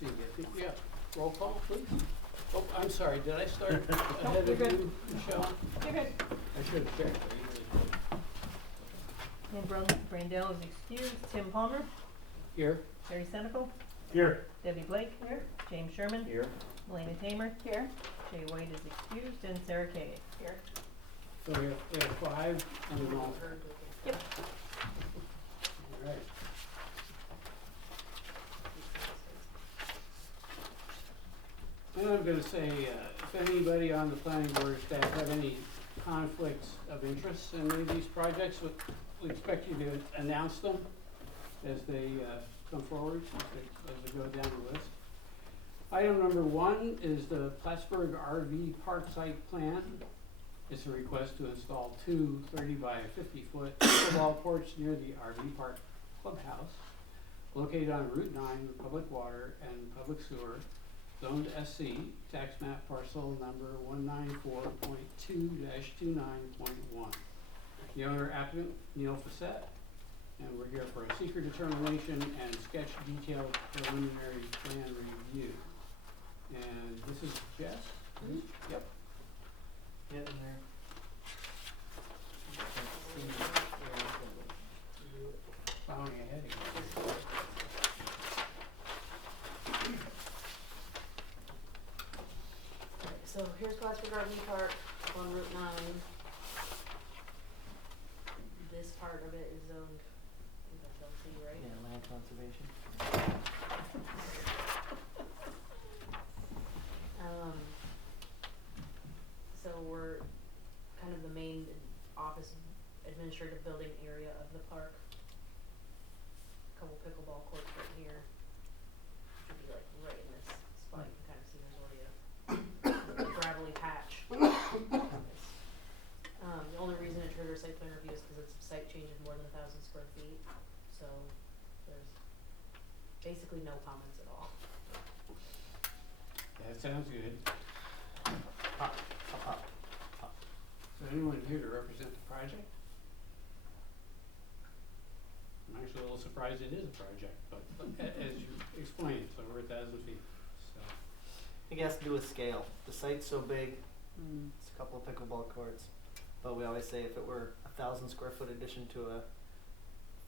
see, I think, yeah, roll call, please. Oh, I'm sorry, did I start ahead of you, Michelle? You're good. I should have checked, I usually do. And Brandell is excused. Tim Palmer, Here, Terry Senecal, Here. Debbie Blake here, James Sherman, Here. Melina Tamer here, Jay White is excused, and Sarah Kay here. so we have 5 and an alternate. Yep. All right. And I'm gonna say, if anybody on the planning board or staff have any conflicts of interest in any of these projects, we expect you to announce them as they come forward, as they go down the list. Item number 1 is the Plattsburgh RV Park Site Plan. It's a request to install 2 30 by 50 foot wall ports near the RV Park Clubhouse, located on Route 9 with public water and public sewer, zoned SC, tax map parcel number 194.2-29.1. The owner applicant, Neil Fassett, and we're here for a seeker determination and sketch detailed preliminary plan review. And this is Jess? Mhm. Yep. Get in there. Plowing ahead again. So here's Plattsburgh RV Park on Route 9. This part of it is zoned, I think that's LC, right? Yeah, land conservation. So we're kind of the main office administrative building area of the park. Couple pickleball courts right here. Should be like right in this spot, you can kind of see there's already a gravelly patch. The only reason it triggers site plan review is because it's a site change of more than 1,000 square feet, so there's basically no comments at all. That sounds good. Pop, pop, pop. So anyone here to represent the project? I'm actually a little surprised it is a project, but as you explained, it's over 1,000 feet, so. I think it has to do with scale. The site's so big, it's a couple of pickleball courts. But we always say if it were 1,000 square foot addition to a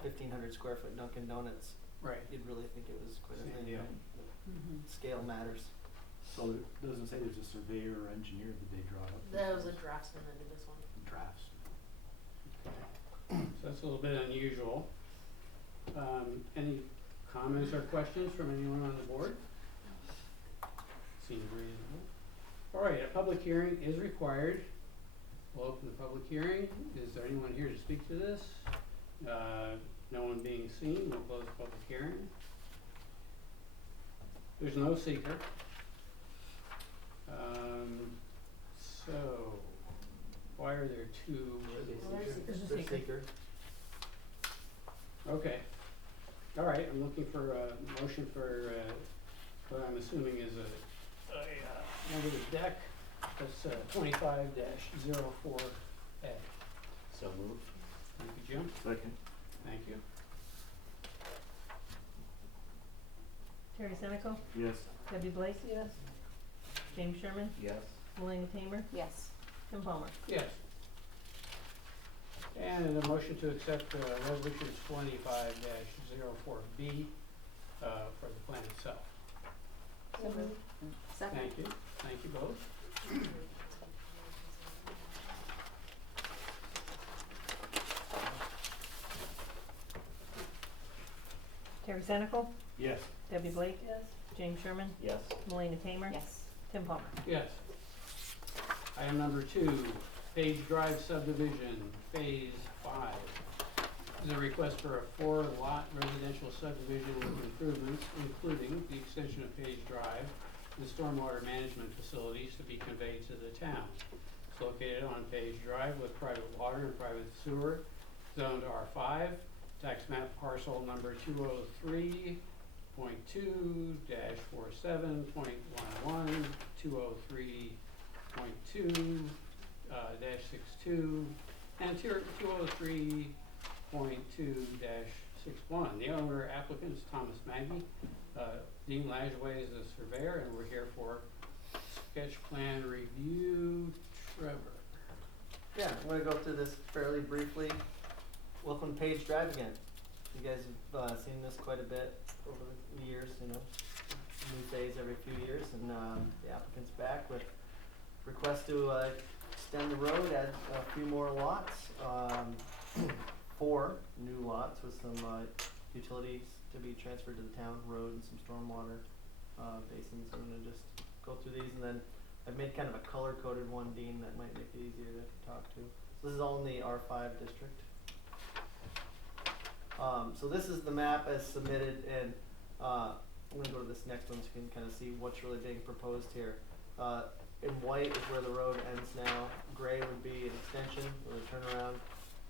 1,500 square foot Dunkin' Donuts, Right. you'd really think it was quite a Same thing. deal. Right? Scale matters. So it doesn't say there's a surveyor or engineer that they draw up? That was a draftsman that did this one. Drafts. So that's a little bit unusual. Any comments or questions from anyone on the board? Seems reasonable. All right, a public hearing is required. We'll open the public hearing. Is there anyone here to speak to this? No one being seen, we'll close the public hearing. There's no seeker. So, why are there 2? There's a They're seeker. seeker. Okay. All right, I'm looking for a motion for what I'm assuming is a negative deck. That's 25-04A. So moved. Thank you, Jim. Second. Thank you. Terry Senecal, Yes. Debbie Blake. Yes. James Sherman, Yes. Melina Tamer, Yes. Tim Palmer. Yes. And a motion to accept resolution 25-04B for the plan itself. So moved. Thank you. Thank you both. Terry Senecal, Yes. Debbie Blake. Yes. James Sherman, Yes. Melina Tamer. Yes. Tim Palmer. Yes. Item number 2, Page Drive subdivision, Phase 5. This is a request for a 4-lot residential subdivision with improvements, including the extension of Page Drive and stormwater management facilities to be conveyed to the town. It's located on Page Drive with private water and private sewer, zoned R5, tax map parcel number 203.2-47.11, 203.2-62, and 203.2-63. 6-1. The owner applicant is Thomas Maggie. Dean Lajway is the surveyor, and we're here for sketch plan review. Trevor. Yeah, I'm gonna go through this fairly briefly. Welcome to Page Drive again. You guys have seen this quite a bit over the years, you know, new phase every few years, and the applicant's back with request to extend the road, add a few more lots, 4 new lots with some utilities to be transferred to the town, road and some stormwater basins. I'm gonna just go through these, and then I've made kind of a color-coded one, Dean, that might make it easier to talk to. So this is all in the R5 district. So this is the map as submitted, and I'm gonna go to this next one so you can kind of see what's really being proposed here. In white is where the road ends now. Gray would be an extension or a turnaround.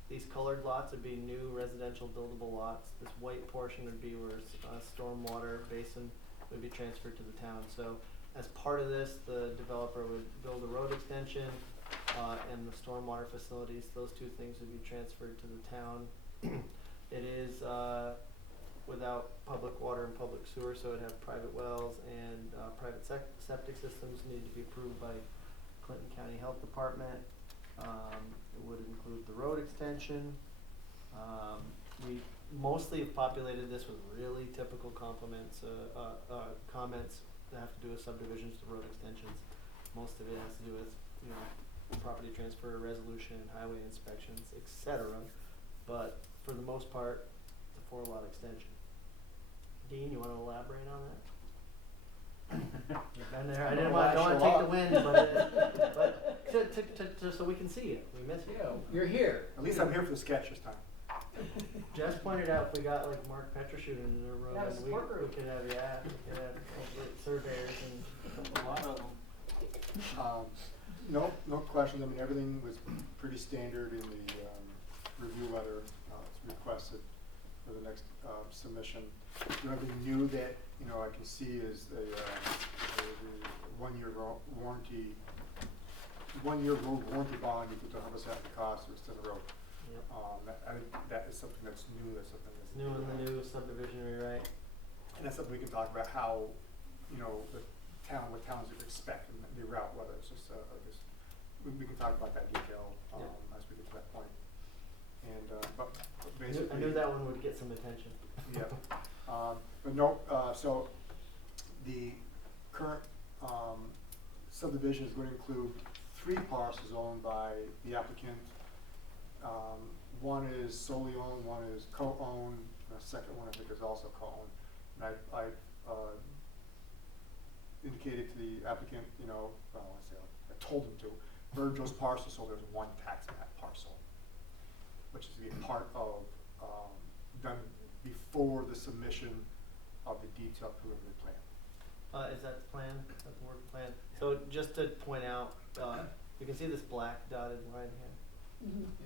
These colored lots would be new residential buildable lots. This white portion would be where stormwater basin would be transferred to the town. So as part of this, the developer would build a road extension and the stormwater facilities. Those 2 things would be transferred to the town. It is without public water and public sewer, so it'd have private wells and private septic systems need to be approved by Clinton County Health Department. It would include the road extension. We mostly have populated this with really typical comments that have to do with subdivisions to road extensions. Most of it has to do with, you know, property transfer, resolution, highway inspections, etc. But for the most part, it's a 4-lot extension. Dean, you want to elaborate on that? You've been there. I don't want to take the wind, but so we can see it. We miss it. Yeah, you're here. At least I'm here for the sketch this time. Jess pointed out if we got like Mark Petrashut in the room, Yeah, we support group. could have surveyors and A lot of them. No questions. I mean, everything was pretty standard in the review letter. It's requested for the next submission. The only thing new that, you know, I can see is the 1-year warranty, 1-year road warranty bond equal to 100% of the cost to extend the road. Yep. I think that is something that's new. That's something that's new in the new subdivision rewrite. And that's something we can talk about, how, you know, what towns would expect in the route, whether it's just we can talk about that detail as we get to that point. And but basically, I knew that one would get some attention. Yeah. But no. So the current subdivision is going to include 3 parcels owned by the applicant. One is solely owned, one is co-owned, and the second one I think is also co-owned. And I indicated to the applicant, you know, I told him to merge those parcels so there's 1 tax map parcel, which is to be part of, done before the submission of the detailed preliminary plan. Is that the plan? Is that the work plan? So just to point out, you can see this black dotted line here.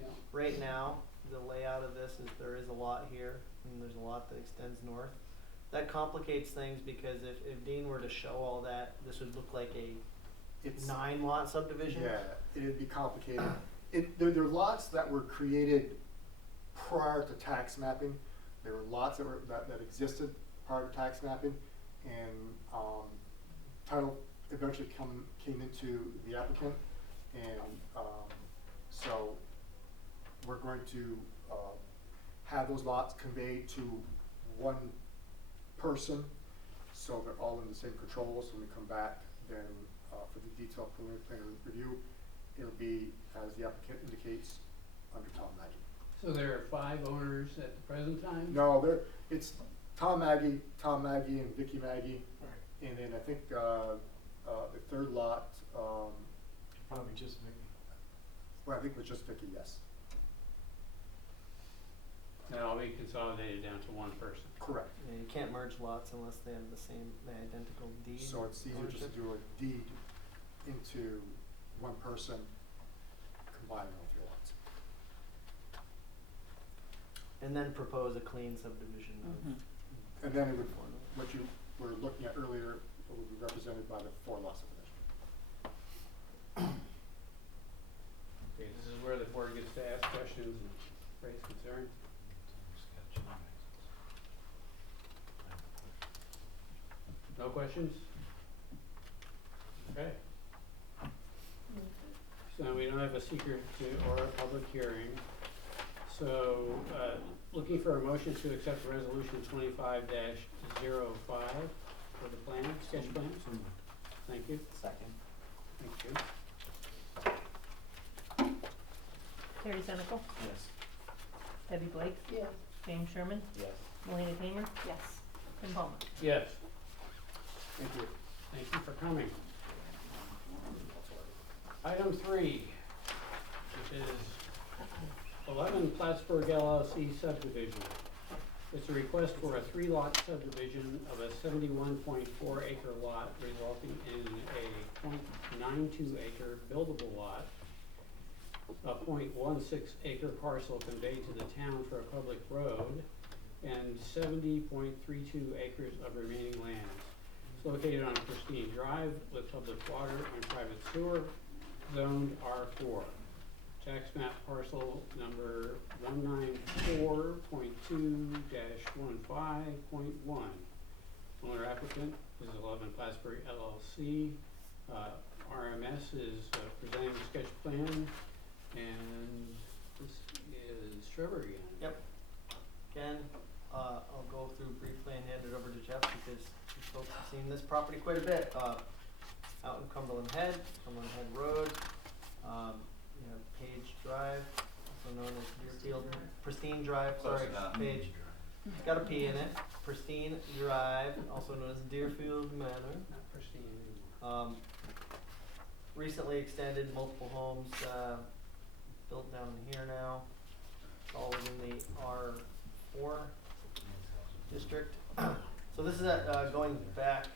Yeah. Right now, the layout of this is there is a lot here, and there's a lot that extends north. That complicates things because if Dean were to show all that, this would look like a 9-lot subdivision. Yeah, it'd be complicated. There are lots that were created prior to tax mapping. There were lots that existed prior to tax mapping, and title eventually came into the applicant, and so we're going to have those lots conveyed to 1 person, so they're all in the same control. So when we come back, then for the detailed preliminary plan review, it'll be, as the applicant indicates, under Tom Maggie. So there are 5 owners at the present time? No, it's Tom Maggie, and Vicky Maggie, and then I think the 3rd lot. Probably just maybe. Well, I think it was just Vicky. Yes. That'll be consolidated down to 1 person. Correct. Yeah, you can't merge lots unless they have the identical deed. So it's easier just to do a deed into 1 person, combining all 3 lots. And then propose a clean subdivision of And then it would, what you were looking at earlier, would be represented by the 4-lot subdivision. Okay, this is where the board gets to ask questions and raise concerns. questions? Okay. So we don't have a secret or a public hearing. So, looking for a motion to accept resolution 25-05 for the plan, sketch plan. So moved. Thank you, Second. thank you. Terry Senical, Yes. Debbie Blake, Yes. James Sherman, Yes. Melina Tamer, Yes. Tim Palmer. Yes, Thank you. thank you for coming. Item 3, which is 11 Plattsburgh LLC subdivision. It's a request for a 3-lot subdivision of a 71.4 acre lot resulting in a .92 acre buildable lot, a .16 acre parcel conveyed to the town for a public road, and 70.32 acres of remaining lands. It's located on Pristine Drive with public water and private sewer, zoned R4. Tax map parcel number 194.2-15.1. Owner applicant is 11 Plattsburgh LLC. RMS is presenting the sketch plan, and this is Trevor again. Yep. Again, I'll go through briefly and hand it over to Jeff because you folks have seen this property quite a bit. Out in Cumberland Head Road, you have Page Drive, also known as Deerfield, Pristine Drive, sorry, Page. It's got a P in it. Pristine Drive, also known as Deerfield Manor. Not pristine anymore. Recently extended, multiple homes, built down here now. It's all within the R4 district. So this is going back,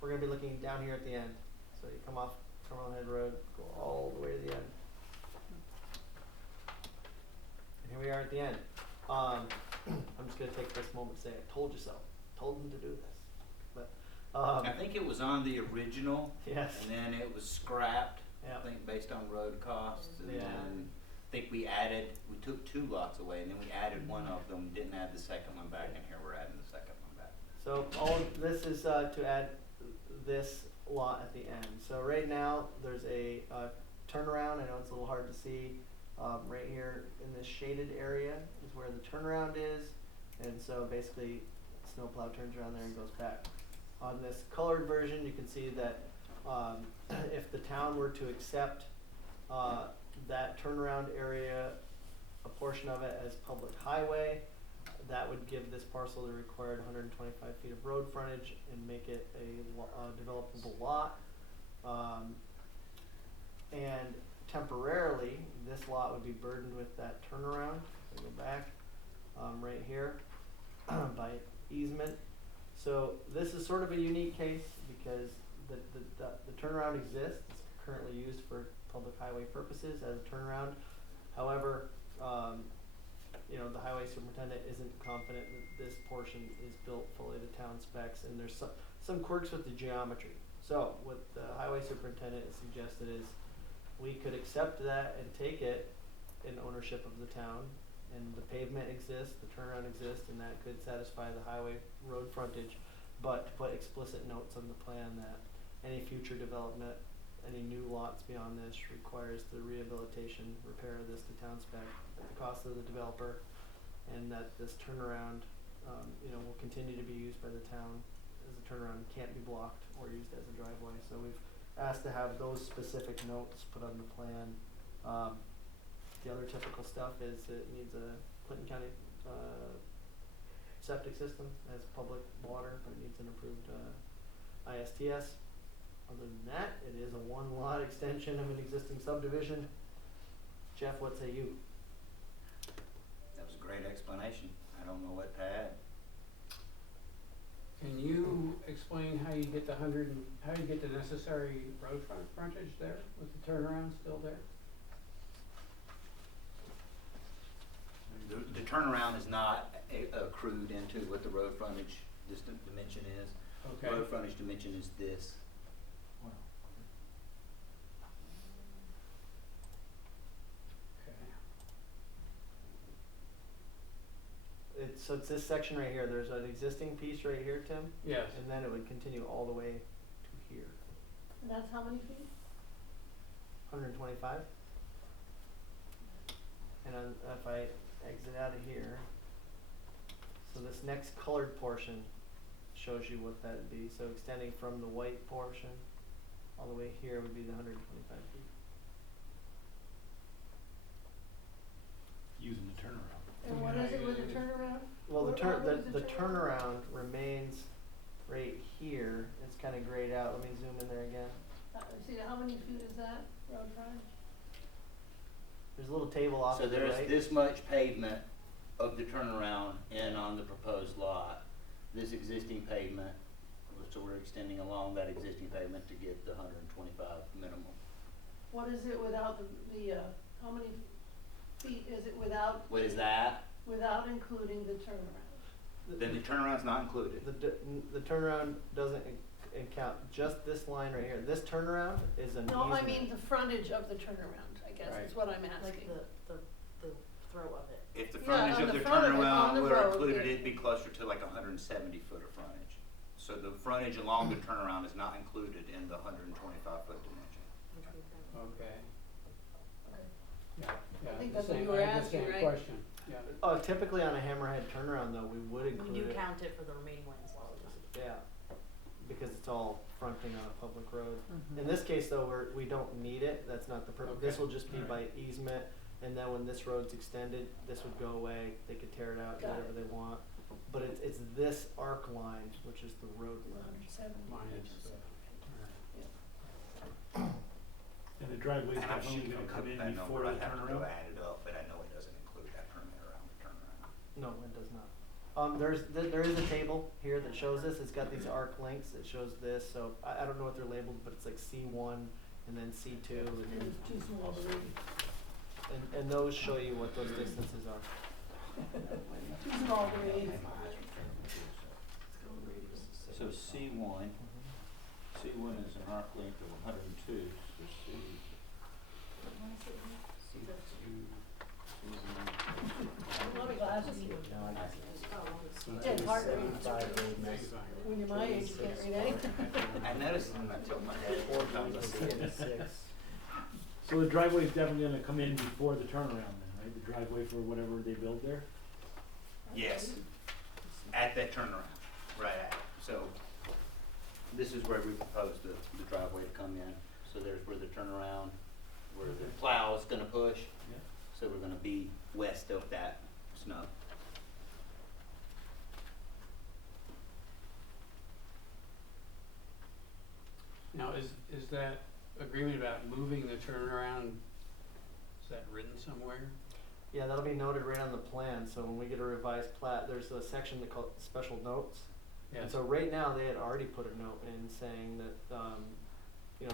we're gonna be looking down here at the end. So you come off Cumberland Head Road, go all the way to the end. And here we are at the end. I'm just gonna take this moment to say, I told you so. Told them to do this. But, I think it was on the original, yes, and then it was scrapped, yeah, I think based on road costs, and Yeah. then I think we took 2 lots away, and then we added one of them, didn't add the second one back, and here we're adding the second one back. so all of this is to add this lot at the end. So right now, there's a turnaround. I know it's a little hard to see. Right here in this shaded area is where the turnaround is. And so basically, snowplow turns around there and goes back. On this colored version, you can see that if the town were to accept that turnaround area, a portion of it as public highway, that would give this parcel the required 125 feet of road frontage and make it a developable lot. And temporarily, this lot would be burdened with that turnaround. We go back right here by easement. So this is sort of a unique case because the turnaround exists. It's currently used for public highway purposes as a turnaround. However, you know, the highway superintendent isn't confident that this portion is built fully to town specs, and there's some quirks with the geometry. So what the highway superintendent has suggested is we could accept that and take it in ownership of the town, and the pavement exists, the turnaround exists, and that could satisfy the highway road frontage, but to put explicit notes on the plan that any future development, any new lots beyond this requires the rehabilitation, repair of this to town spec at the cost of the developer, and that this turnaround, you know, will continue to be used by the town as a turnaround, can't be blocked or used as a driveway. So we've asked to have those specific notes put on the plan. The other typical stuff is it needs a Clinton County septic system, has public water, but it needs an approved ISTS. Other than that, it is a 1-lot extension of an existing subdivision. Jeff, what say you? That was a great explanation. I don't know what to add. Can you explain how you get how you get the necessary road frontage there with the turnaround still there? The turnaround is not accrued into what the road frontage dimension is. Okay. Road frontage dimension is this. Okay. It's so it's this section right here, there's an existing piece right here, Tim, Yes, and then it would continue all the way to here. And that's how many feet? 125. And if I exit out of here, so this next colored portion shows you what that'd be. So extending from the white portion all the way here would be the 125 feet. Using the turnaround. And what is it with the turnaround? Well, What is the turnaround remains right here. It's kind of grayed out. Let me zoom in there again. See, how many feet is that, road frontage? There's a little table off So to the there's right. this much pavement of the turnaround and on the proposed lot, this existing pavement, so we're extending along that existing pavement to get the 125 minimum. What is it without how many feet is it without? What is that? Without including the turnaround? Then the turnaround's not included. The turnaround doesn't count. Just this line right here. This turnaround is an No, I easement. mean the frontage of the turnaround, I guess Right. is what I'm Like asking. the throw of it. If the Yeah, frontage on of the the front of it, on turnaround the were road, included, yeah. it'd be closer to like 170 foot of frontage. So the frontage along the turnaround is not included in the 125 foot dimension. Which we've done. okay, Okay. yeah, yeah. think the that's what same- you were I had the asking, same right? question, yeah. Typically on a hammerhead turnaround though, we would We include do it. count it for the remaining lanes all the time. Yeah, because it's all fronting on a public road. In this case though, we don't need it. That's not the purpose. This Okay. will just be by Alright. easement, and then when this road's extended, this would go away. They could tear it out, do Got whatever it. they want. But it's this arc line, which is the road line. 170. Minus, And the driveway's And I'm definitely shooting gonna from come in that before number, the I'd have to go turnaround? add it up, but I know it doesn't include that permit around the turnaround. No, it does not. There is a table here that shows this. It's got these arc links. It shows this. So I don't know what they're labeled, but it's like C1 and then C2, and It then was too small to read. and those show you what those distances are. Too small to read. So C1, C1 is an arc length of 102, so A lot of glasses. Oh, It's hard to read. magnifying. When you're my age, you can't read anything. I noticed when I tilt my head 4 times, I see it. So the driveway's definitely gonna come in before the turnaround then, right? The driveway for whatever they build there? Yes, at that turnaround, right at it. So this is where we propose the driveway to come in. So there's where the turnaround, where the plow is gonna push. Yeah. So we're gonna be west of that snub. Now, is that agreement about moving the turnaround, is that written somewhere? Yeah, that'll be noted right on the plan. So when we get a revised plat, there's a section they call special notes. And Yes, so right now, they had already put a note in saying that,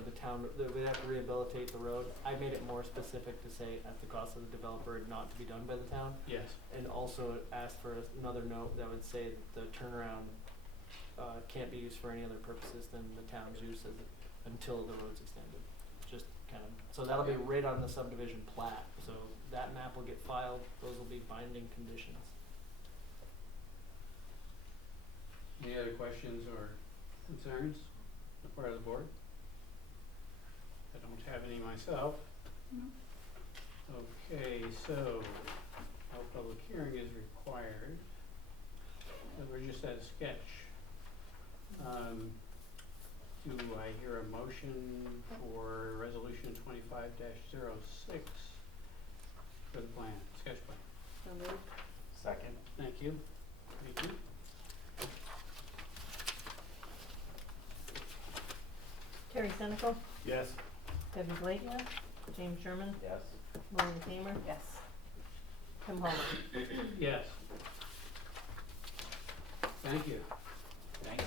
the town, that we'd have to rehabilitate the road. I made it more specific to say at the cost of the developer and not to be done by the town. yes, And also asked for another note that would say that the turnaround, can't be used for any other purposes than the town's use of it until the road's extended. Just kind of, so that'll be right on the subdivision plat. So that map will get filed. Those will be binding conditions. any other questions or concerns on the part of the board? I don't have any myself. Okay, so, no public hearing is required. So we're just at a sketch. Do I hear a motion for resolution 25-06 for the plan, sketch plan? So moved. Second. Thank you. Thank you. Terry Senical, Yes. Debbie Blake. James Sherman, Yes. William Famer. Yes. Tim Holman. Yes. Thank you. Thanks.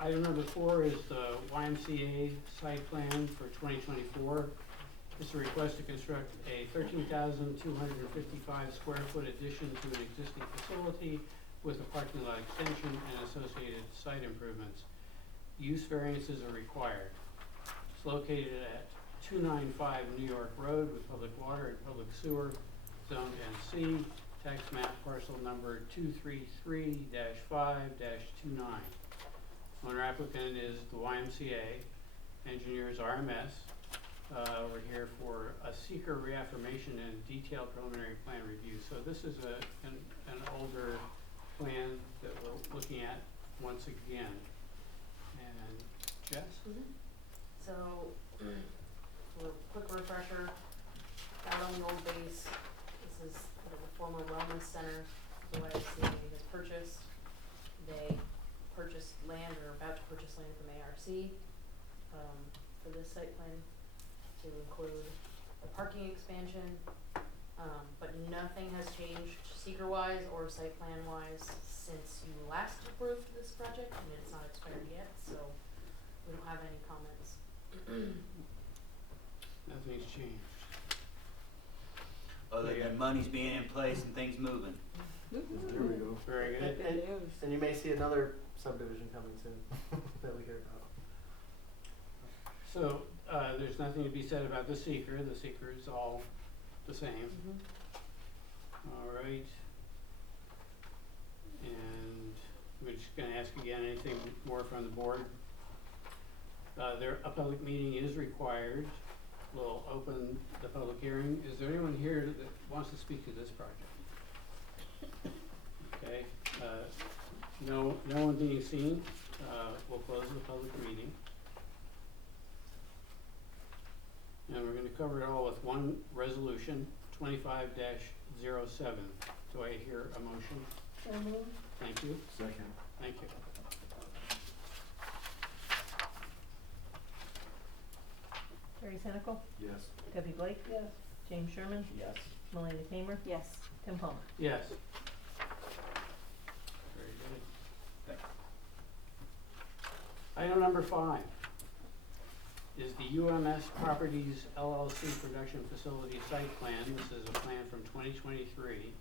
Item number 4 is the YMCA site plan for 2024. It's a request to construct a 13,255 square foot addition to an existing facility with a parking lot extension and associated site improvements. Use variances are required. It's located at 295 New York Road with public water and public sewer, zone NC. tax map parcel number 233-5-29. Owner applicant is the YMCA, engineers RMS. We're here for a seeker reaffirmation and detailed preliminary plan review. So this is an older plan that we're looking at once again. And Jess? So, for a quick refresher, out on the old base, this is the former wellness center the YMCA has purchased. They purchased land, or about to purchase land from ARC, for this site plan to include the parking expansion. But nothing has changed seeker-wise or site plan-wise since you last approved this project. I mean, it's not expired yet, so we don't have any comments. Nothing's changed. Other than money's being in place and things moving. There we go. Very good. And you may see another subdivision coming soon that we hear about. So, there's nothing to be said about the seeker. The seeker is all the same. All right. And we're just gonna ask again, anything more from the board? A public meeting is required. We'll open the public hearing. Is there anyone here that wants to speak to this project? Okay, no one being seen. We'll close the public meeting. And we're gonna cover it all with one resolution, 25-07. Do I hear a motion? So moved. Thank you, Second. thank you. Terry Senecal, Yes. Debbie Blake, Yes. James Sherman, Yes. Melanie Tamer, Yes. Tim Palmer. Yes. Very good. Item number 5 is the UMS Properties LLC Production Facility Site Plan. This is a plan from 2023.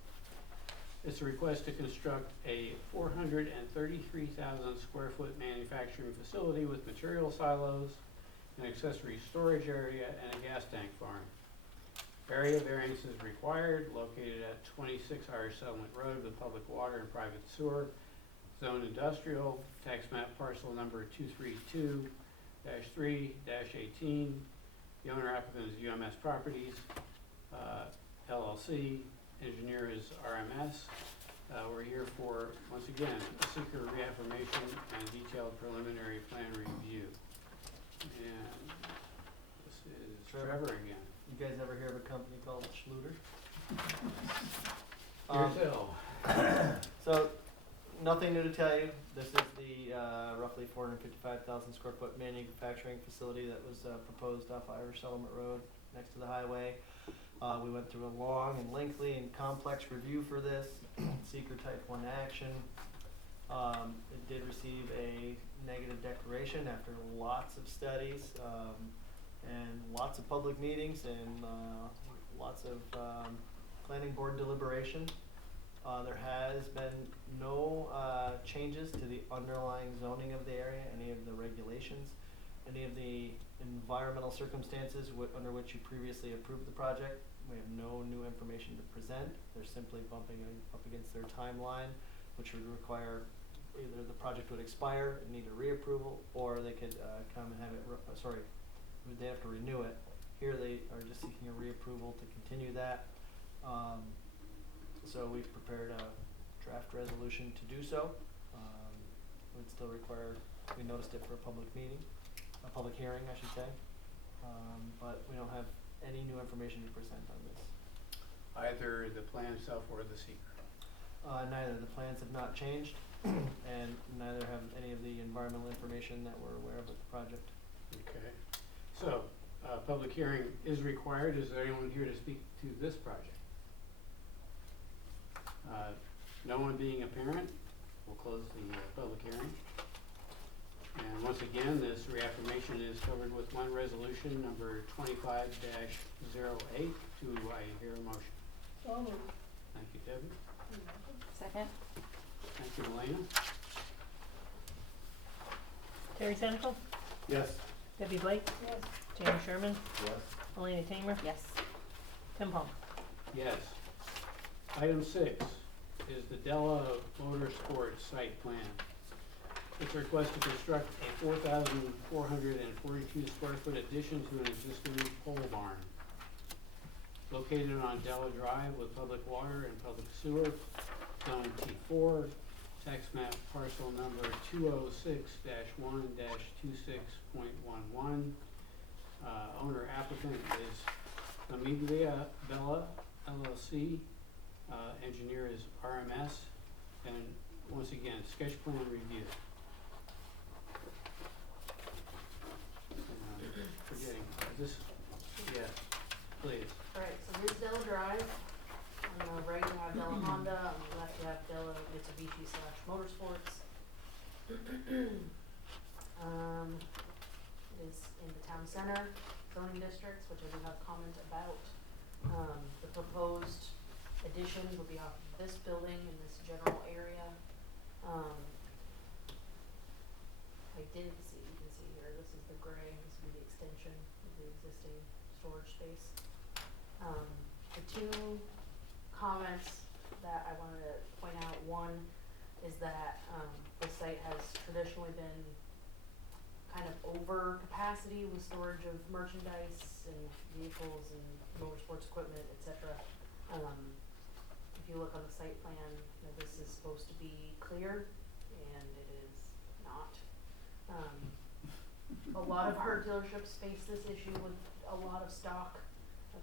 It's a request to construct a 433,000 square foot manufacturing facility with material silos, an accessory storage area, and a gas tank farm. Area variance is required, located at 26 Irish Settlement Road with public water and private sewer. Zone industrial, tax map parcel number 232-3-18. The owner applicant is UMS Properties, LLC. Engineer is RMS. We're here for, once again, a seeker reaffirmation and detailed preliminary plan review. And this is Trevor again. You guys ever hear of a company called Schluter? Yourself. So, nothing new to tell you. This is the roughly 455,000 square foot manufacturing facility that was proposed off Irish Settlement Road next to the highway. We went through a long and lengthy and complex review for this, seeker type 1 action. It did receive a negative declaration after lots of studies and lots of public meetings and lots of planning board deliberation. There has been no changes to the underlying zoning of the area, any of the regulations, any of the environmental circumstances under which you previously approved the project. We have no new information to present. They're simply bumping up against their timeline, which would require either the project would expire and need a reapproval, or they could come and have it, they have to renew it. Here they are just seeking a reapproval to continue that. So we've prepared a draft resolution to do so. It would still require, we noticed it for a public meeting, a public hearing, I should say. But we don't have any new information to present on this. Either the plan itself or the seeker. Neither. The plans have not changed, and neither have any of the environmental information that we're aware of with the project. Okay. So, public hearing is required. Is there anyone here to speak to this project? No one being apparent, we'll close the public hearing. And once again, this reaffirmation is covered with one resolution, number 25-08. Do I hear a motion? So moved. Thank you, Debbie. Second. Thank you, Melina. Terry Senecal, Yes. Debbie Blake, Yes. James Sherman, Yes. Melanie Tamer, Yes. Tim Palmer. Yes. Item 6 is the Della Motorsports site plan. It's a request to construct a 4,442 square foot addition to an existing pole barn located on Della Drive with public water and public sewer, zone T4, tax map parcel number 206-1-26.11. Owner applicant is Famiglia Bella LLC. Engineer is RMS, and once again, sketch plan review. Forgetting, this, yeah, please. Alright, so here's Della Drive. On the right you have Della Honda, on the left you have Della Mitsubishi / Motorsports. It is in the town center zoning districts, which I do have comment about. The proposed addition will be off of this building in this general area. I did see, you can see here, this is the gray, this will be the extension of the existing storage space. The two comments that I wanted to point out, one is that the site has traditionally been kind of over capacity with storage of merchandise and vehicles and motorsports equipment, etc. If you look on the site plan, you know, this is supposed to be clear, and it is not. A lot of our dealerships face this issue with a lot of stock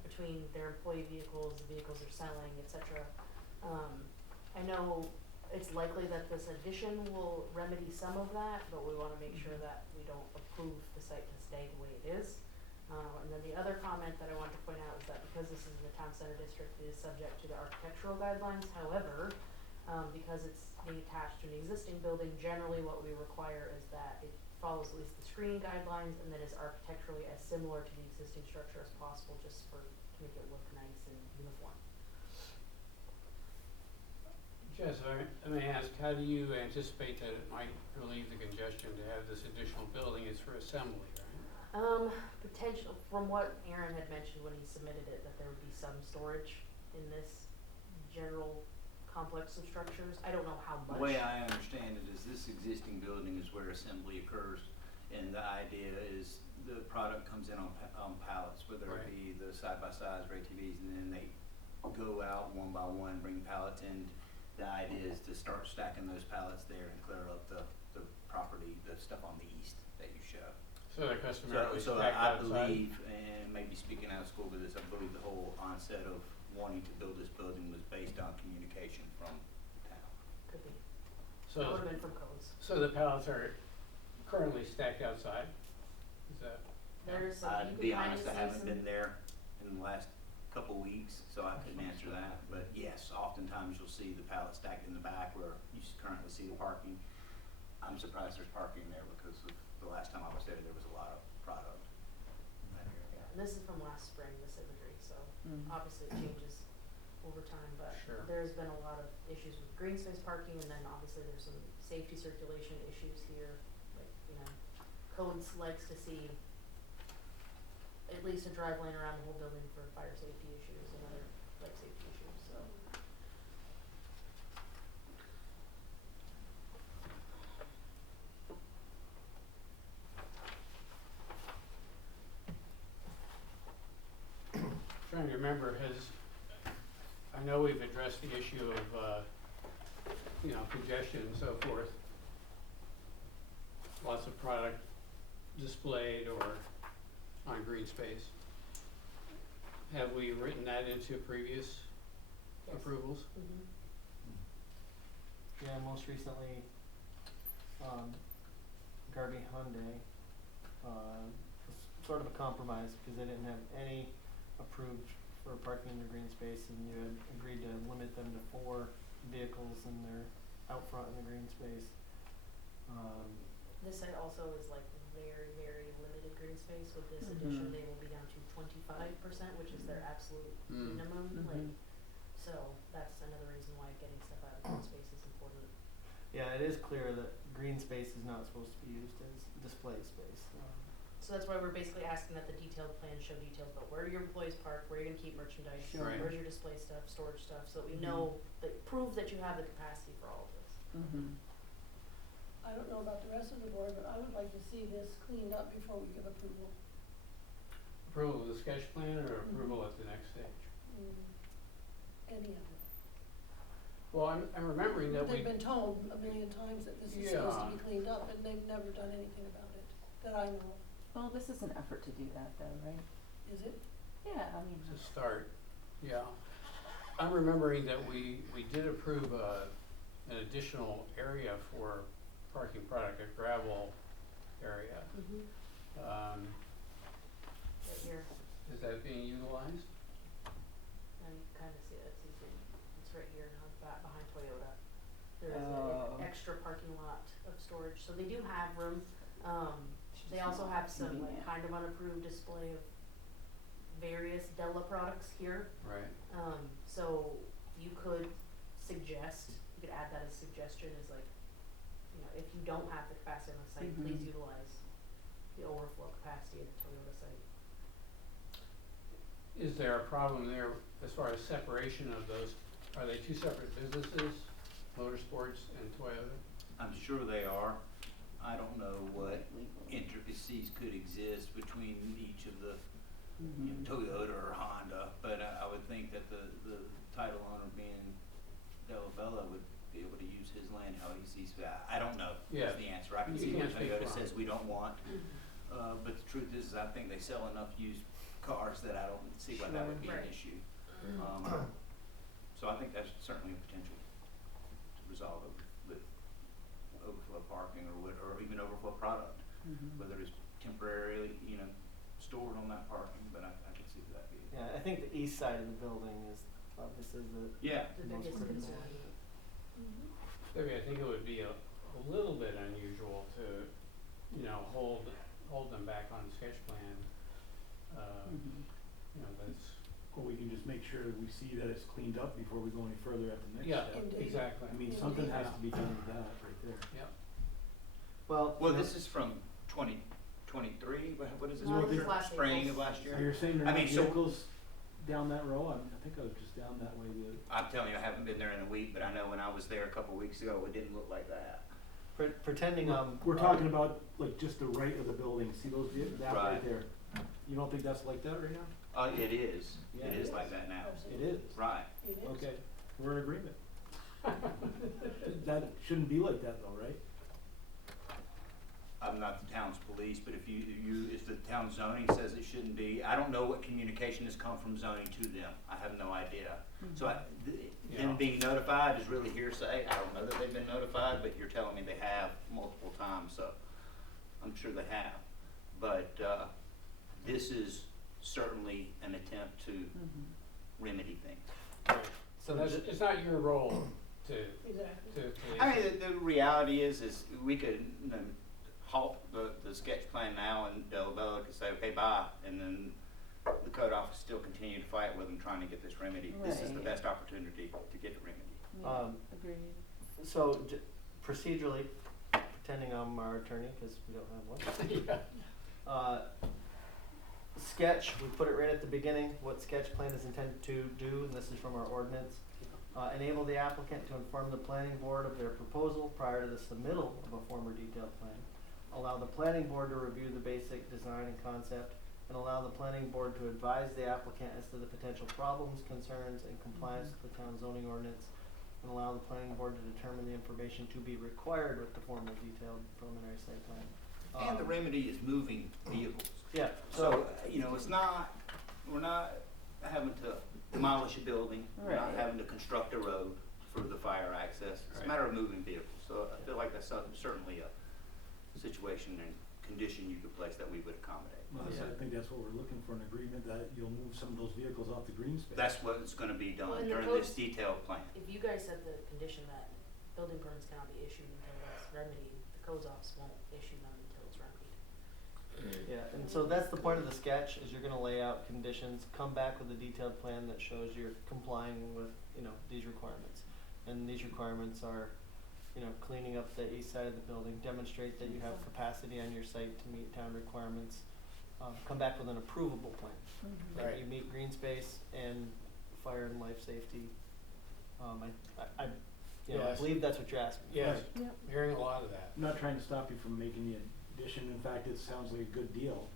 between their employee vehicles, the vehicles they're selling, etc. I know it's likely that this addition will remedy some of that, but we want to make sure that we don't approve the site to stay the way it is. And then the other comment that I want to point out is that because this is in the town center district, it is subject to the architectural guidelines. However, because it's being attached to an existing building, generally what we require is that it follows at least the screening guidelines and that is architecturally as similar to the existing structure as possible, just to make it look nice and uniform. Jess, I may ask, how do you anticipate that it might relieve the congestion to have this additional building? It's for assembly, right? Potential, from what Aaron had mentioned when he submitted it, that there would be some storage in this general complex of structures. I don't know how much. The way I understand it is this existing building is where assembly occurs, and the idea is the product comes in on pallets, whether it be the side-by-sides or ATVs, and then they go out one by one, bring pallets in. The idea is to start stacking those pallets there and clear up the property, the stuff on the east that you show. So they're customarily So stacked I outside? believe, and maybe speaking out of school with this, I believe the whole onset of wanting to build this building was based on communication from town. Could be. That So, would have been from codes. so the pallets are currently stacked outside? Is that? There's To you be can honest, I kinda see haven't some- been there in the last couple weeks, so I couldn't answer that. But yes, oftentimes you'll see the pallet stacked in the back where you currently see the parking. I'm surprised there's parking there because of the last time I was there was a lot of product in that area. And this is from last spring, this imagery, so obviously it changes over time, but Sure. there's been a lot of issues with green space parking, and then obviously there's some safety circulation issues here. Like, you know, codes likes to see at least a drive lane around the whole building for fire safety issues and other like safety issues, so. Trying to remember, I know we've addressed the issue of, congestion and so forth. Lots of product displayed or on green space. Have we written that into previous approvals? Mm-hmm. Yeah, most recently, Garvey Hyundai, was sort of a compromise because they didn't have any approved for parking in their green space, and you had agreed to limit them to 4 vehicles in their out front in the green space. This site also is like very, very limited green space. With this addition, they will be down to 25%, which is their absolute minimum. Like, so that's another reason why getting stuff out of green space is important. Yeah, it is clear that green space is not supposed to be used as display space. So that's why we're basically asking that the detailed plans show details about where your employees park, where you're gonna keep merchandise, Sure. Right. where's your display stuff, storage stuff, so that we know, that prove that you have the capacity for all of this. I don't know about the rest of the board, but I would like to see this cleaned up before we give approval. Approval of the sketch plan or approval at the next stage? Any of it. Well, I'm remembering that we, They've been told a million times that this is supposed to be cleaned up, and they've never done anything about it, that I know of. Well, this is an effort to do that though, right? Is it? Yeah, I mean, to start, yeah. I'm remembering that we did approve an additional area for parking product, a gravel area. Right here, Is that being utilized? and you can kinda see it, it's right here, behind Toyota. There is Oh. an extra parking lot of storage, so they do have room, they also have some like kind of unapproved display of various Della products here. Right. So you could suggest, you could add that as suggestion as like, you know, if you don't have the capacity on the site, please utilize the overflow capacity of the Toyota site. Is there a problem there as far as separation of those? Are they two separate businesses, Motorsports and Toyota? I'm sure they are. I don't know what intricacies could exist between each of the you know, Toyota or Honda, but I would think that the title owner being Della Bella would be able to use his land how he sees fit. I don't know. Yeah. Is the answer. I can You see what can't speak Toyota for 'em. says we don't want, but the truth is, I think they sell enough used cars that I don't see why that would be an Right. issue. So I think that's certainly a potential to resolve it with overflow parking or even overflow product, whether it's temporarily, you know, stored on that parking, but I can see that being. Yeah, I think the east side of the building is obviously the Yeah. The most biggest critical. concern. Maybe I think it would be a little bit unusual to, you know, hold them back on the sketch plan. You know, that's, Or we can just make sure that we see that it's cleaned up before we go any further at the next yeah, step. Indeed. exactly. I mean, something has to be done with that right there. Yep. Well, Well, this is from 2023, what is this, No, this is last spring April. of last So year? you're saying there I are mean, not so- vehicles down that row? I think I was just down that way the I'm telling you, I haven't been there in a week, but I know when I was there a couple weeks ago, it didn't look like that. pretending We're talking about like just the right of the building, see those, that right Right. there? You don't think that's like that right now? It is, Yeah, it it is is. like that now, It is. right. It is. Okay, we're in agreement. That shouldn't be like that though, right? I'm not the town's police, but if if the town zoning says it shouldn't be, I don't know what communication has come from zoning to them, I have no idea. So Yeah. them being notified is really hearsay, I don't know that they've been notified, but you're telling me they have multiple times, so I'm sure they have. But, this is certainly an attempt to remedy things. Right. So that's, it's not your role to Exactly. police I mean, it. the reality is we could, you know, halt the sketch plan now and Della Bella could say, okay, bye, and then the code office still continue to fight with them trying to get this remedy. This is the Right. best opportunity to get the remedy. yeah, agreed. So procedurally, pretending I'm our attorney, because we don't have one. Sketch, we put it right at the beginning, what sketch plan is intended to do, and this is from our ordinance. Enable the applicant to inform the planning board of their proposal prior to the submittal of a former detailed plan. Allow the planning board to review the basic design and concept, and allow the planning board to advise the applicant as to the potential problems, concerns, and compliance with the town zoning ordinance, and allow the planning board to determine the information to be required with the formal detailed preliminary site plan. And the remedy is moving vehicles. Yeah, So, you know, we're not having to demolish a building, we're not Right. having to construct a road for the fire access. It's a Right. matter of moving vehicles, so I feel like that's certainly a situation and condition you could place that we would accommodate. Well, Yeah. I think that's what we're looking for, an agreement that you'll move some of those vehicles off the green space. That's what's gonna be Well, done and the during this codes- detailed plan. If you guys set the condition that building permits cannot be issued until that's remedied, the codes office won't issue them until it's remedied. Yeah, and so that's the point of the sketch, is you're gonna lay out conditions, come back with a detailed plan that shows you're complying with, you know, these requirements. And these requirements are, you know, cleaning up the east side of the building, demonstrate that you have capacity on your site to meet town requirements, come back with an approvable plan. Mhm. That Right. you meet green space and fire and life safety. I Yes. believe that's what you're asking. Yes, Yep. hearing a lot of that. I'm not trying to stop you from making the addition, in fact, it sounds like a good deal,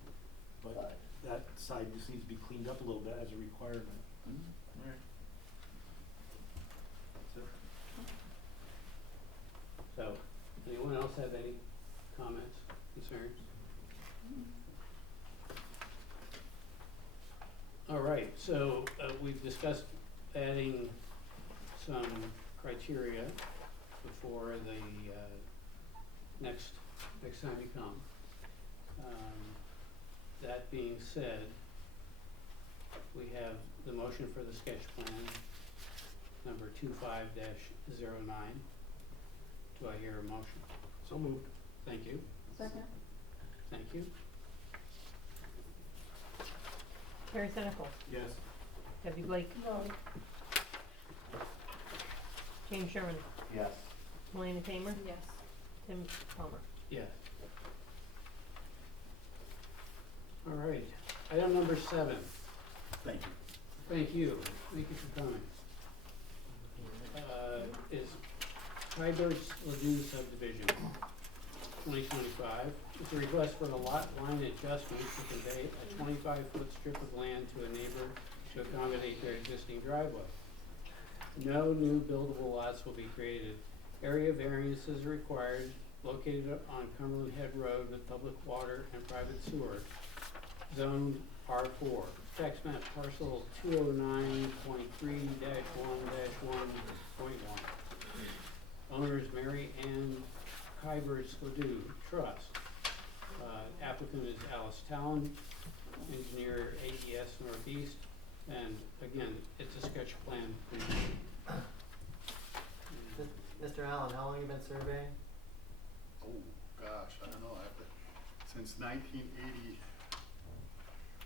but But that side just needs to be cleaned up a little bit as a requirement. Alright. So, anyone else have any comments, concerns? All right, so we've discussed adding some criteria before the next time you come. That being said, we have the motion for the sketch plan, number 25-09. Do I hear a motion? So moved. Thank you, Second. thank you. Terry Senecal, Yes. Debbie Blake, no, James Sherman, Yes. Melanie Tamer, Yes. Tim Palmer. Yes. All right, item number 7. Thank you. Thank you for coming. Is Hybert's Lagoon subdivision, 2025. It's a request for a lot line adjustment to convey a 25-foot strip of land to a neighbor to accommodate their existing driveway. No new buildable lots will be created. Area variances are required, located on Cumberland Head Road with public water and private sewer. Zoned R4. Tax map parcel 209.3-1-1.1. Owners Mary Ann Kybers Ladue Trust. Applicant is Alice Talon, engineer AES Northeast, and again, it's a sketch plan. Mr. Allen, how long have you been surveying? Oh, gosh, I don't know, I have to, since 1980,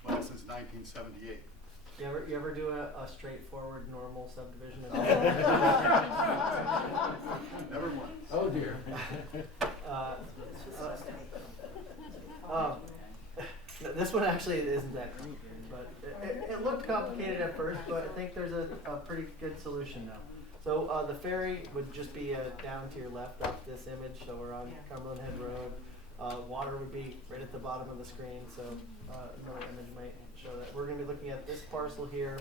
well, since 1978. You ever do a straightforward normal subdivision? Never once. Oh dear. This one actually isn't that great, but it looked complicated at first, but I think there's a pretty good solution now. So the ferry would just be down to your left off this image, so we're on Cumberland Head Road. Water would be right at the bottom of the screen, so another image might show that. We're going to be looking at this parcel here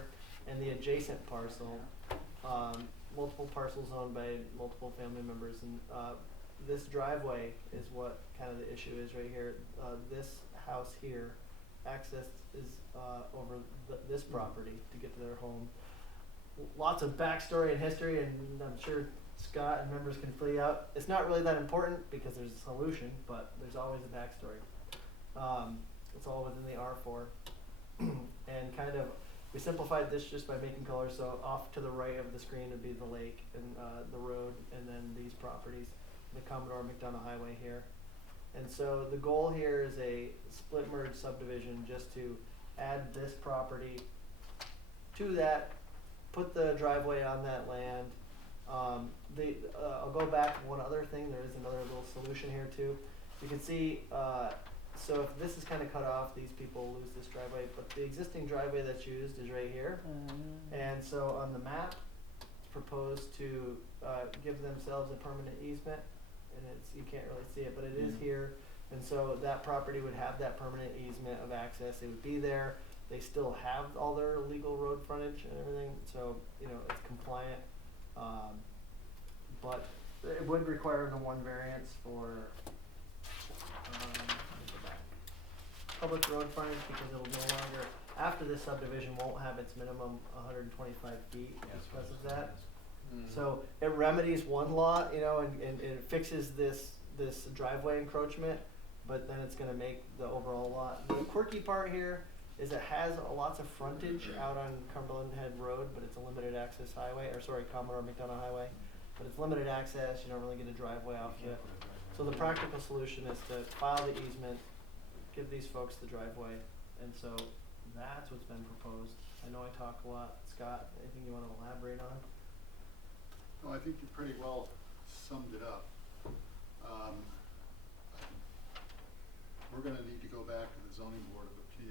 and the adjacent parcel. Multiple parcels owned by multiple family members, and this driveway is what kind of the issue is right here. This house here, access is over this property to get to their home. Lots of backstory and history, and I'm sure Scott and members can fill you out. It's not really that important because there's a solution, but there's always a backstory. It's all within the R4. And kind of, we simplified this just by making colors, so off to the right of the screen would be the lake and the road, and then these properties, the Commodore McDonough Highway here. And so the goal here is a split merge subdivision, just to add this property to that, put the driveway on that land. I'll go back one other thing, there is another little solution here too. You can see, so if this is kind of cut off, these people lose this driveway, but the existing driveway that's used is right here. And so on the map, it's proposed to give themselves a permanent easement, and you can't really see it, but it is here. And so that property would have that permanent easement of access. It would be there. They still have all their legal road frontage and everything, so it's compliant. But it would require the one variance for public road frontage, because it'll no longer, after this subdivision, won't have its minimum 125 feet because of that. So it remedies one lot, and it fixes this driveway encroachment, but then it's gonna make the overall lot. The quirky part here is it has lots of frontage out on Cumberland Head Road, but it's a limited access highway, Commodore McDonough Highway. But it's limited access, you don't really get a driveway off yet. So the practical solution is to file the easement, give these folks the driveway, and so that's what's been proposed. I know I talk a lot. Scott, anything you want to elaborate on? No, I think you pretty well summed it up. We're gonna need to go back to the zoning board of appeals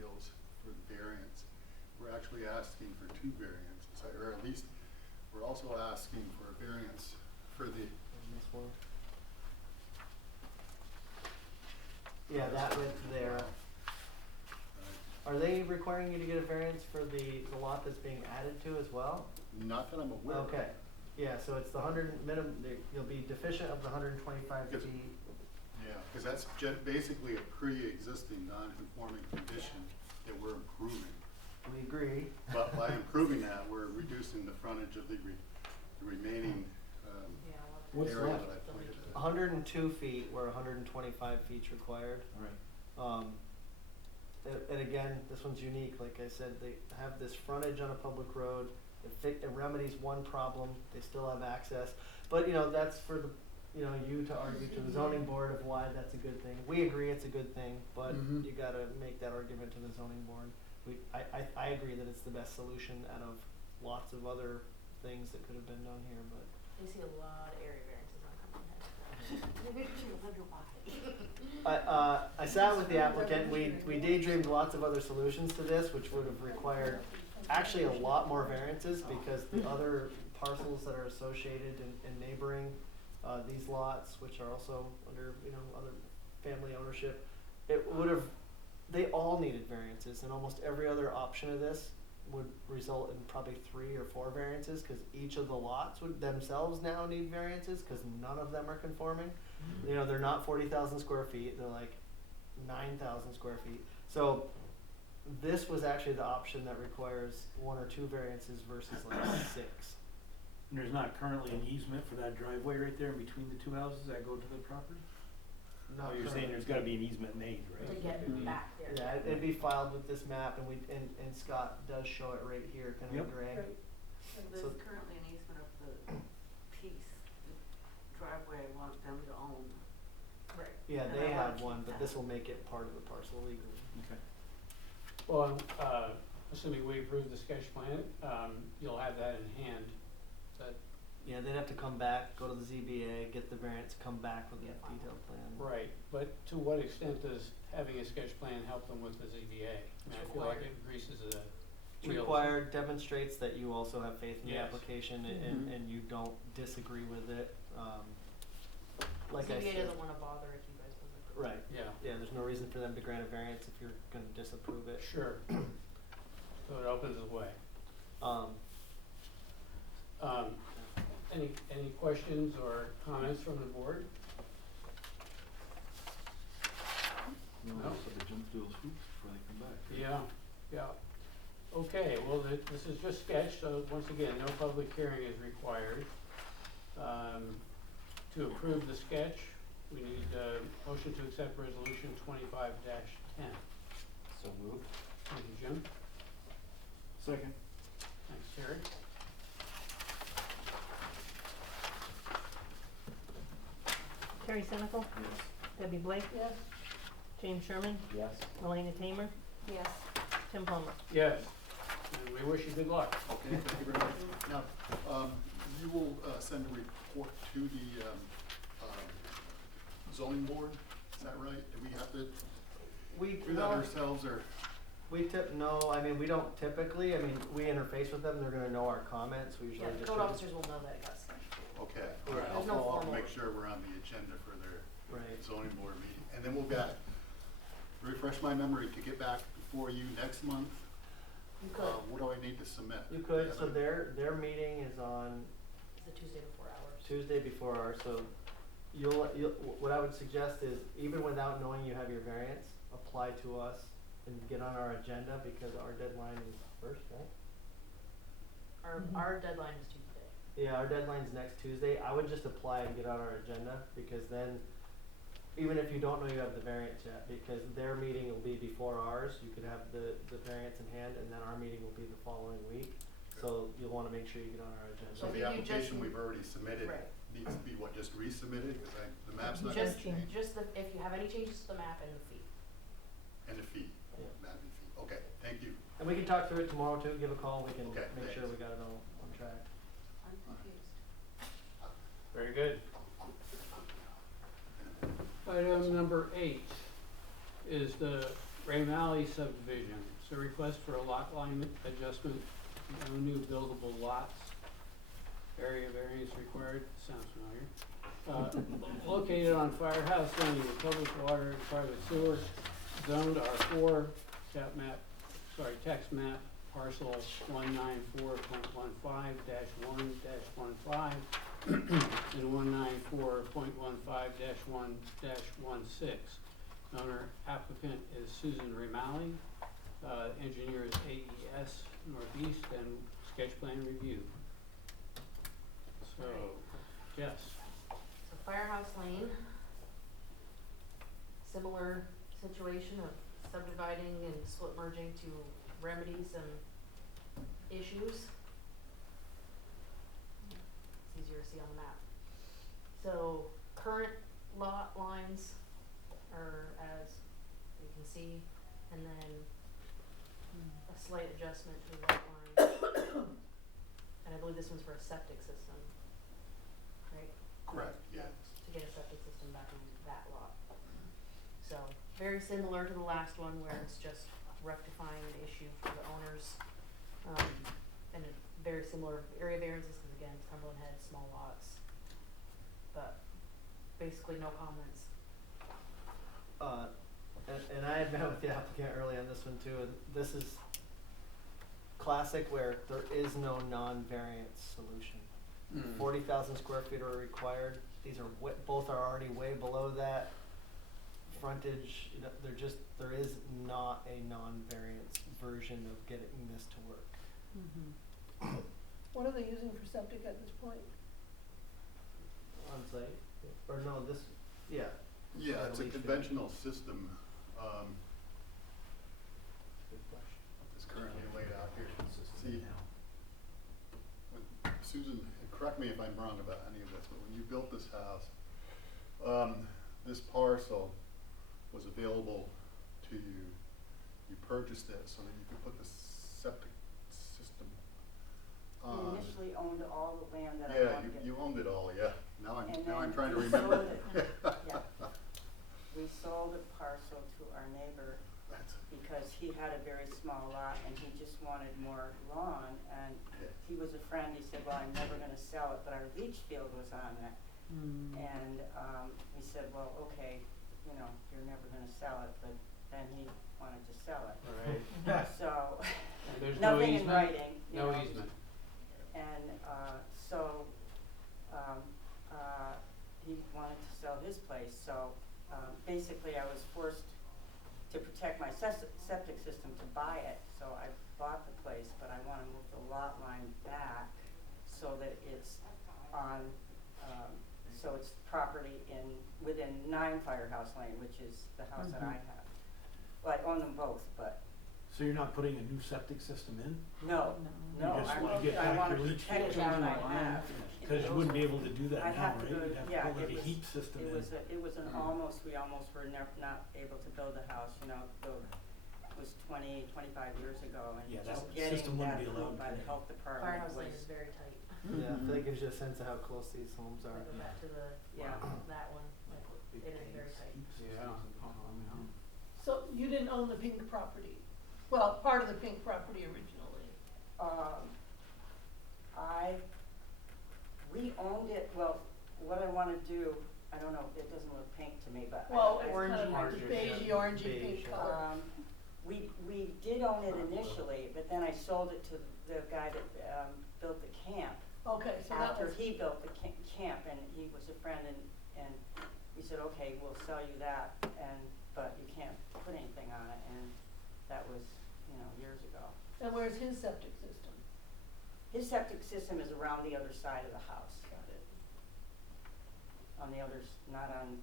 two variances, or at least, we're also asking for a variance for the, This one. Yeah, that width there. Are they requiring you to get a variance for the lot that's being added to as well? not that I'm aware of. Okay, yeah, so it's the you'll be deficient of the 125 Yes. feet. Yeah, because that's basically a pre-existing non-conforming condition that we're improving. We agree. But by improving that, we're reducing the frontage of the remaining Yeah, What's area left? that I pointed at. 102 feet where 125 feet's required. Alright. And again, this one's unique, like I said, they have this frontage on a public road, it remedies one problem, they still have access. But, you know, that's for the, you know, you to argue to the zoning board of why that's a good thing. We agree it's a good thing, but Mhm. you gotta make that argument to the zoning board. I agree that it's the best solution out of lots of other things that could have been done here, but. they see a lot of area variances on Cumberland. Maybe you wonder why. I sat with the applicant, we daydreamed lots of other solutions to this, which would have required actually a lot more variances, because the other parcels that are associated and neighboring, these lots, which are also under, you know, other family ownership, it would have, they all needed variances, and almost every other option of this would result in probably 3 or 4 variances, cause each of the lots would themselves now need variances, cause none of them are conforming. You know, they're not 40,000 square feet, they're like 9,000 square feet. So this was actually the option that requires 1 or 2 variances versus like 6. And there's not currently an easement for that driveway right there in between the two houses that go to the property? Not Oh, you're saying currently. there's gotta be an easement made, To right? get back there. Yeah, it'd be filed with this map, and and Scott does show it right here, kind of Yep. in gray. Right. So- There's currently an easement of the piece, the driveway I want them to own. Right. Yeah, And they I wanna have one, keep but that. this will make it part of the parcel legally. Okay. Well, assuming we approve the sketch plan, you'll have that in hand, that, Yeah, they'd have to come back, go to the ZBA, get the variance, come back with a Yeah, fine. detailed plan. right, but to what extent does having a sketch plan help them with the ZBA? I mean, I feel like it greases the It's wheels. required, demonstrates that you also have faith in the Yes. application Mhm. and you don't disagree with it. Like I ZBA said, doesn't wanna bother if you guys don't approve. right, Yeah, yeah, there's no reason for them to grant a variance if you're gonna disapprove it. sure. So it opens the way. Um, Any questions or comments from the board? No. So they jump through those hoops before they come back. Yeah, yeah. Okay, well, this is just sketch, so once again, no public hearing is required. To approve the sketch, we need a motion to accept resolution 25-10. so moved. Thank you, Jim. Second. Thanks, Terry. Terry Senical, Yes. Debbie Blake, Yes, James Sherman, Yes. Elena Tamer, Yes. Tim Palmer. Yes, and we wish you good luck. Okay, thank you very much. Now, you will send a report to the zoning board, is that right? Do we have to We, do that ourselves, or? no, I mean, we don't typically, I mean, we interface with them, they're gonna know our comments, we usually Yeah, the just. code officers will know that it got sketched. Okay, Yeah. all right, I'll There's no follow up and formal- make sure we're on the agenda for their Right. zoning board meeting. And then we'll get, refresh my memory to get back before you next month. You could, What do I need to submit? You could, Yeah, so their meeting is on it's the Tuesday before ours. Tuesday before ours, so what I would suggest is, even without knowing you have your variance, apply to us and get on our agenda, because our deadline is first, right? Our deadline is Tuesday. Yeah, our deadline's next Tuesday. I would just apply and get on our agenda, because then, even if you don't know you have the variance yet, because their meeting will be before ours, you could have the variance in hand, and then our meeting will be the following week. So you'll wanna make sure you get on our agenda. So I the think you just- application we've already submitted Right. needs to be what, just resubmitted, because the map's not Just, gonna change, just if you have any changes to the map and the fee. and the fee, Yeah. map and fee, okay, thank you. And we can talk through it tomorrow too, give a call, we can Okay, make sure thanks. we got it all on track. I'm confused. Very good. Item number 8 is the Ray Valley subdivision. It's a request for a lot line adjustment No new buildable lots. Area variance required, sounds familiar. Located on Firehouse Lane, the public water and private sewer, zoned R4, tax map parcel 194.15-1-15 and 194.15-1-16. Owner applicant is Susan Remalley. Engineer is AES Northeast and sketch plan review. So, Jess. So Firehouse Lane, similar situation of subdividing and split merging to remedy some issues. It's easier to see on the map. So current lot lines are as you can see, and then a slight adjustment to the lot line. And I believe this one's for a septic system, right? Correct, yeah. To get a septic system back on that lot. So, very similar to the last one where it's just rectifying an issue for the owners. And a very similar area variances, because again, it's Cumberland Head, small lots. But basically no comments. And I had met with the applicant early on this one too, and this is classic where there is no non-variance solution. 40,000 square feet are required. These are both are already way below that. Frontage, you know, there is not a non-variance version of getting this to work. What are they using for septic at this point? On site, or no, this, yeah. Yeah, it's a Leach field. conventional system, Good question. is currently laid out here. See, when Susan, correct me if I'm wrong about any of this, but when you built this house, this parcel was available to you. You purchased it so that you could put the septic system You on. initially owned all the land that I Yeah, wanted. you owned it all, yeah. Now And I'm then trying to we remember. sold it. Yeah. We sold a parcel to our neighbor That's, because he had a very small lot and he just wanted more lawn, and yeah. he was a friend. He said, well, I'm never gonna sell it, but our leach field was on it. And, we said, well, okay, you know, you're never gonna sell it, but then he wanted to sell it. Right. So, And there's no nothing in easement? writing, you No know. easement. And, so, he wanted to sell his place, so, basically I was forced to protect my septic system to buy it, so I bought the place, but I wanna move the lot line back so that it's on, so it's property within 9 Firehouse Lane, which is the house that I have. Well, I own them both, but So you're not putting a new septic system in? no, You just wanna get I back wanna your leach protect field? what I have. Cause you wouldn't be able to do that I now, have to right? go, You'd have yeah, to put like it a was, heat system in. it was an we almost were not able to build a house, you know, it was 25 years ago, and Yeah, just that getting system wouldn't that be allowed approved by the today. health department Firehouse Lane was, is very tight. Yeah, I feel like it gives you a sense of how close these homes I are. go back to the, yeah. that one, like, it is very tight. Yeah. So you didn't own the pink property? Well, part of the pink property originally. We owned it, well, what I wanna do, I don't know, it doesn't look pink to me, but. Well, I- it's kind of like Orangey, the beigey, orangey beige, pink yeah. color. We did own it initially, but then I sold it to the guy that, built the camp. Okay, so that After was, he built the camp, and he was a friend, and we said, okay, we'll sell you that, but you can't put anything on it, and that was, you know, years ago. and where's his septic system? His septic system is around the other side of the house, Got it. on the others, not on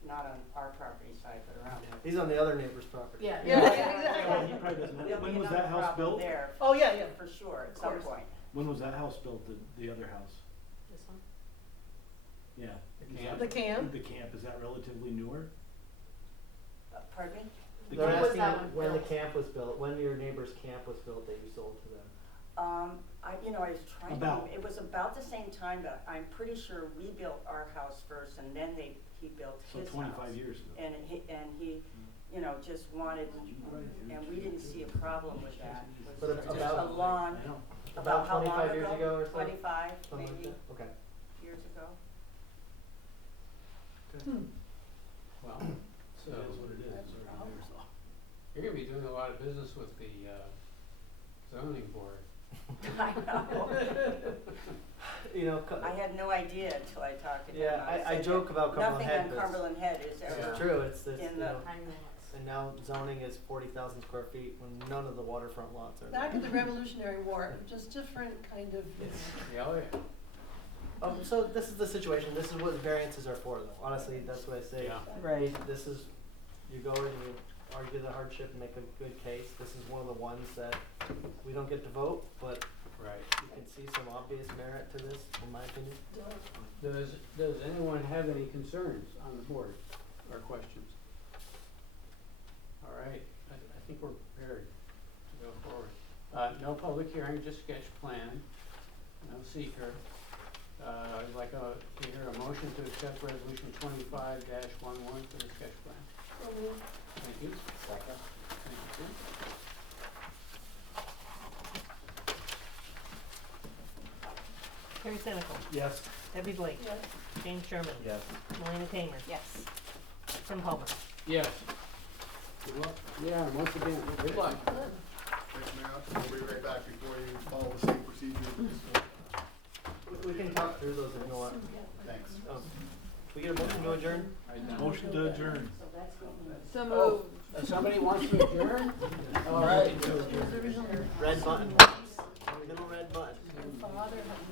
our property side, but around the. He's on the other neighbor's property. Yeah. Yeah, Oh, exactly. he probably doesn't There'll have, be when was another that house problem built? there, Oh, yeah, yeah. for sure, at Of some course. point. When was that house built, the other house? This one? Yeah. The Is camp? that- The camp? The camp, is that relatively newer? Pardon me? The They're When was asking that one when the built? camp was built, when your neighbor's camp was built that you sold to them. I was trying About. to, it was about the same time, but I'm pretty sure we built our house first, and then he built So his house. 25 years ago. And he, you know, just wanted, and we didn't see a problem with that. It But was just about- a lawn, I know. About how long 25 years ago or so? 25, Something like maybe, that? Okay. years ago. Well, so, It is what it is, it's already there, so. you're gonna be doing a lot of business with the, zoning board. I know. You know, I had no idea until I talked to him. yeah, I said joke that about Cumberland Head, nothing but on Cumberland Head is it's ever true, it's, in you the, know, Tiny lots. and now zoning is 40,000 square feet when none of the waterfront lots are. Back in the Revolutionary War, just different kind of, Yeah, oh, yeah. So this is the situation, this is what variances are for though, honestly, that's what I say. Yeah. Right. This is, you go and you argue the hardship and make a good case, this is one of the ones that we don't get to vote, but Right. you can see some obvious merit to this, in my opinion. Does anyone have any concerns on the board or questions? All right, I think we're prepared to go forward. No public hearing, just sketch plan, no seeker. I'd like to hear a motion to accept resolution 25-11 for the sketch plan. Thank you. Second. Thank you, Tim. Terry Senecal, Yes. Debbie Blake, yes, James Sherman, Yes. Melina Tamer, Yes. Tim Palmer. Yes, Good luck. yeah, and once again, good luck. good. Thanks, Matt. We'll be right back before you follow the same procedure. We can talk through those if you want. Thanks. We get a motion to adjourn? Motion to adjourn. So Oh, somebody wants to adjourn? All right. Red button. Middle red button. Your father had